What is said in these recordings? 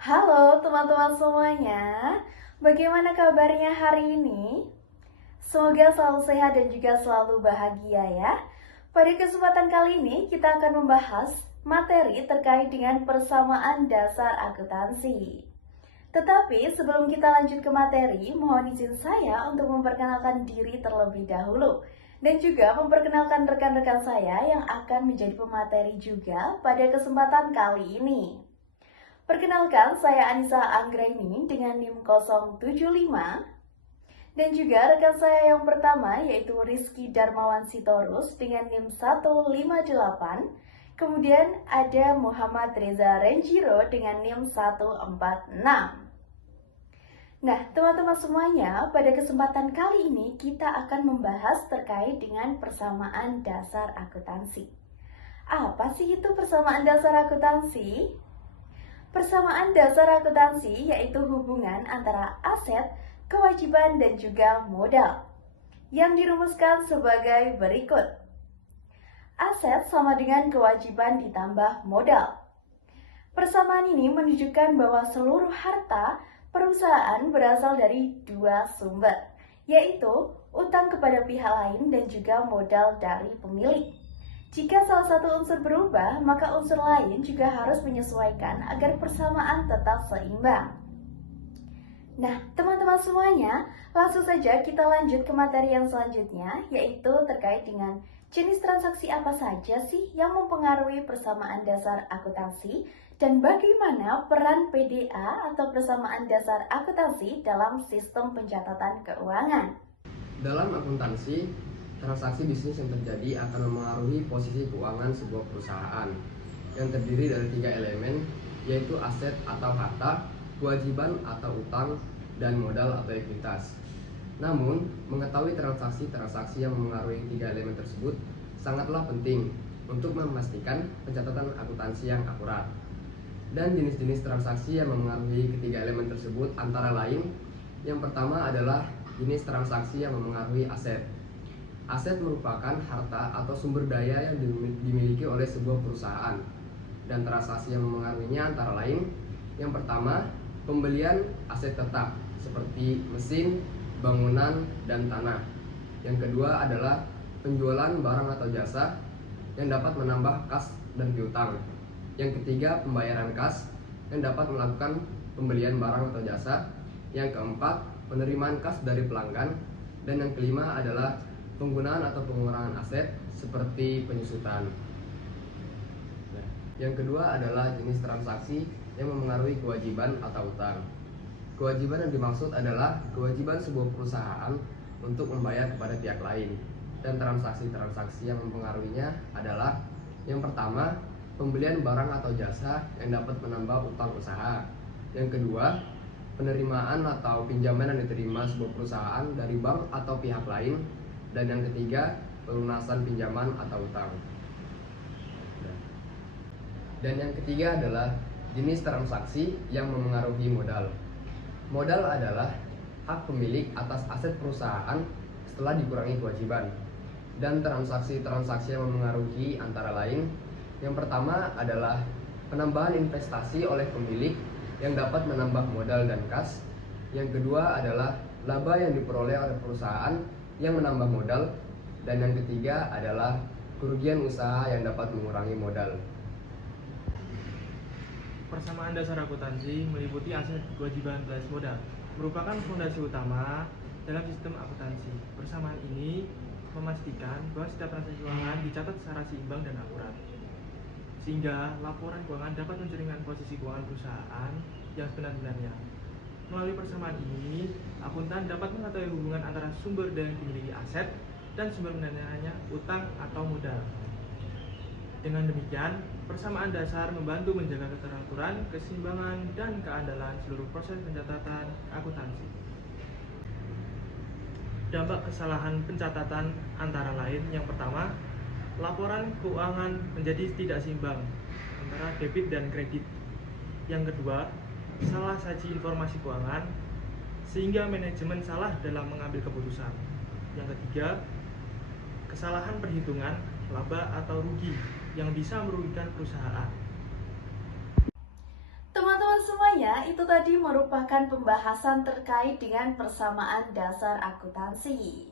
Halo teman-teman semuanya, bagaimana kabarnya hari ini? Semoga selalu sehat dan juga selalu bahagia ya. Pada kesempatan kali ini kita akan membahas materi terkait dengan persamaan dasar akuntansi. Tetapi sebelum kita lanjut ke materi, mohon izin saya untuk memperkenalkan diri terlebih dahulu dan juga memperkenalkan rekan-rekan saya yang akan menjadi pemateri juga pada kesempatan kali ini. Perkenalkan, saya Anissa Anggraini dengan NIM 075 dan juga rekan saya yang pertama yaitu Rizky Darmawan Sitorus dengan NIM 158. Kemudian ada Muhammad Reza Renjiro dengan NIM 146. Nah, teman-teman semuanya, pada kesempatan kali ini kita akan membahas terkait dengan persamaan dasar akuntansi. Apa sih itu persamaan dasar akuntansi? Persamaan dasar akuntansi yaitu hubungan antara aset, kewajiban, dan juga modal yang dirumuskan sebagai berikut. Aset sama dengan kewajiban ditambah modal. Persamaan ini menunjukkan bahwa seluruh harta perusahaan berasal dari dua sumber, yaitu utang kepada pihak lain dan juga modal dari pemilik. Jika salah satu unsur berubah, maka unsur lain juga harus menyesuaikan agar persamaan tetap seimbang. Nah, teman-teman semuanya, langsung saja kita lanjut ke materi yang selanjutnya, yaitu terkait dengan jenis transaksi apa saja sih yang mempengaruhi persamaan dasar akuntansi dan bagaimana peran PDA atau persamaan dasar akuntansi dalam sistem pencatatan keuangan. Dalam akuntansi, transaksi bisnis yang terjadi akan memengaruhi posisi keuangan sebuah perusahaan yang terdiri dari 3 elemen, yaitu aset atau harta, kewajiban atau utang, dan modal atau ekuitas. Namun, mengetahui transaksi-transaksi yang memengaruhi 3 elemen tersebut sangatlah penting untuk memastikan pencatatan akuntansi yang akurat. Dan jenis-jenis transaksi yang memengaruhi ketiga elemen tersebut antara lain, yang pertama adalah jenis transaksi yang memengaruhi aset. Aset merupakan harta atau sumber daya yang dimiliki oleh sebuah perusahaan. Dan transaksi yang memengaruhinya antara lain, yang pertama, pembelian aset tetap seperti mesin, bangunan, dan tanah. Yang kedua adalah penjualan barang atau jasa yang dapat menambah kas dan piutang. Yang ketiga, pembayaran kas yang dapat melakukan pembelian barang atau jasa. Yang keempat, penerimaan kas dari pelanggan. Dan yang kelima adalah penggunaan atau pengurangan aset seperti penyusutan. Yang kedua adalah jenis transaksi yang memengaruhi kewajiban atau utang. Kewajiban yang dimaksud adalah kewajiban sebuah perusahaan untuk membayar kepada pihak lain. Dan transaksi-transaksi yang mempengaruhinya adalah yang pertama, pembelian barang atau jasa yang dapat menambah utang usaha. Yang kedua, penerimaan atau pinjaman yang diterima sebuah perusahaan dari bank atau pihak lain. Dan yang ketiga, pelunasan pinjaman atau utang. Dan yang ketiga adalah jenis transaksi yang memengaruhi modal. Modal adalah hak pemilik atas aset perusahaan setelah dikurangi kewajiban. Dan transaksi-transaksi yang memengaruhi antara lain, yang pertama adalah penambahan investasi oleh pemilik yang dapat menambah modal dan kas. Yang kedua adalah laba yang diperoleh oleh perusahaan yang menambah modal. Dan yang ketiga adalah kerugian usaha yang dapat mengurangi modal. Persamaan dasar akuntansi meliputi aset, kewajiban, plus modal, merupakan fondasi utama dalam sistem akuntansi. Persamaan ini memastikan bahwa setiap transaksi keuangan dicatat secara seimbang dan akurat, sehingga laporan keuangan dapat mencerminkan posisi keuangan perusahaan yang sebenar-benarnya. Melalui persamaan ini, akuntan dapat mengetahui hubungan antara sumber daya yang dimiliki aset dan sumber pendananya utang atau modal. Dengan demikian, persamaan dasar membantu menjaga keteraturan, keseimbangan, dan keandalan seluruh proses pencatatan akuntansi. Dampak kesalahan pencatatan antara lain, yang pertama, laporan keuangan menjadi tidak seimbang antara debit dan kredit. Yang kedua, salah saji informasi keuangan sehingga manajemen salah dalam mengambil keputusan. Yang ketiga, kesalahan perhitungan laba atau rugi yang bisa merugikan perusahaan. Teman-teman semua semuanya, itu tadi merupakan pembahasan terkait dengan persamaan dasar akuntansi.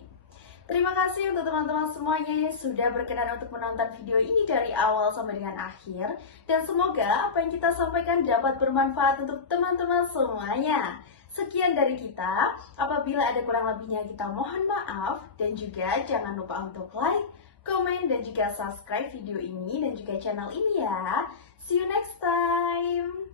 Terima kasih untuk teman-teman semuanya yang sudah berkenan untuk menonton video ini dari awal sampai dengan akhir. Dan semoga apa yang kita sampaikan dapat bermanfaat untuk teman-teman semuanya. Sekian dari kita, apabila ada kurang lebihnya kita mohon maaf. Dan juga jangan lupa untuk like, komen, dan juga subscribe video ini dan juga channel ini ya. See you next time!